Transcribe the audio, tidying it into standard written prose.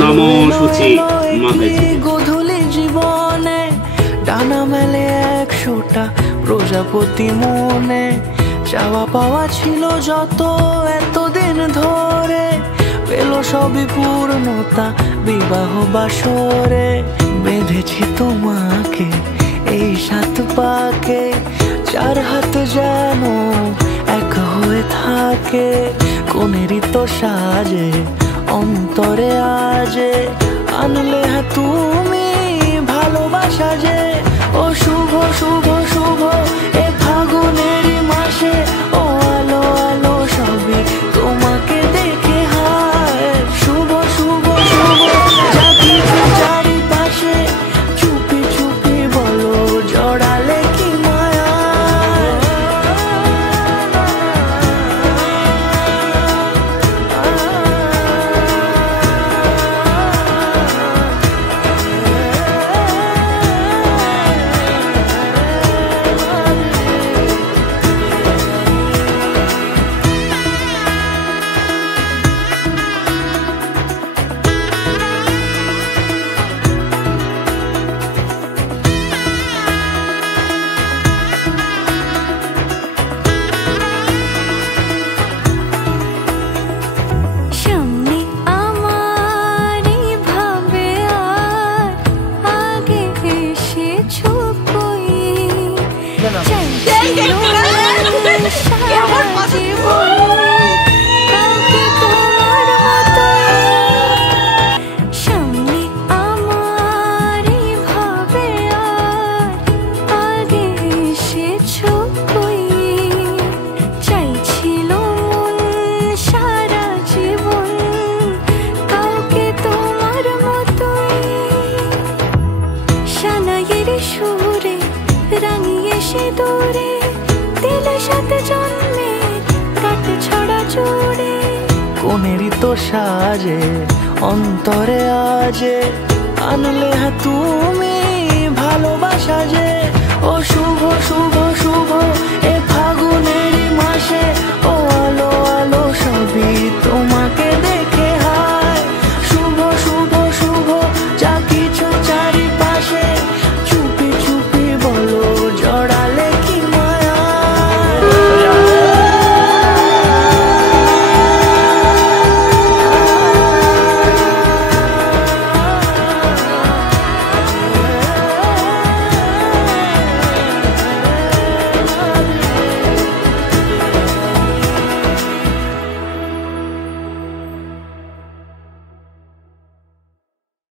নমো শুচি মাতাজি। গধূলি জীবনে ডানা মেলে 100টা প্রজাপতি মনে, চাওয়া পাওয়া ছিল যত এতদিন ধরে, পেল সবই পূর্ণতা বিবাহ বাসরে। বেঁধেছি তোমাকে এই 7 পাকে, 4 হাত যেন এক হয়ে থাকে। কোনেরই তো সাজে অন্তরে আজে, আনলে তুমি ভালোবাসা যে। ও শুভ শুভ শুভ এ ফাগুনেরই মাসে, ও আলো আলো সবই তোমাকে দেখে হায়। শুভ শুভ শুভ যা কিছু চারিপাশে, চুপি চুপি বলো জড়ালে কি মায়া। সুরে রাঙিয়ে সে দূরে দিলে 7 জন্মের কাট ছড়া জোড়ে। কোনেরই তো সাজে অন্তরে আজে, আনলে তুমি ভালোবাসা যে। ও শুভ শুভ শুভ এ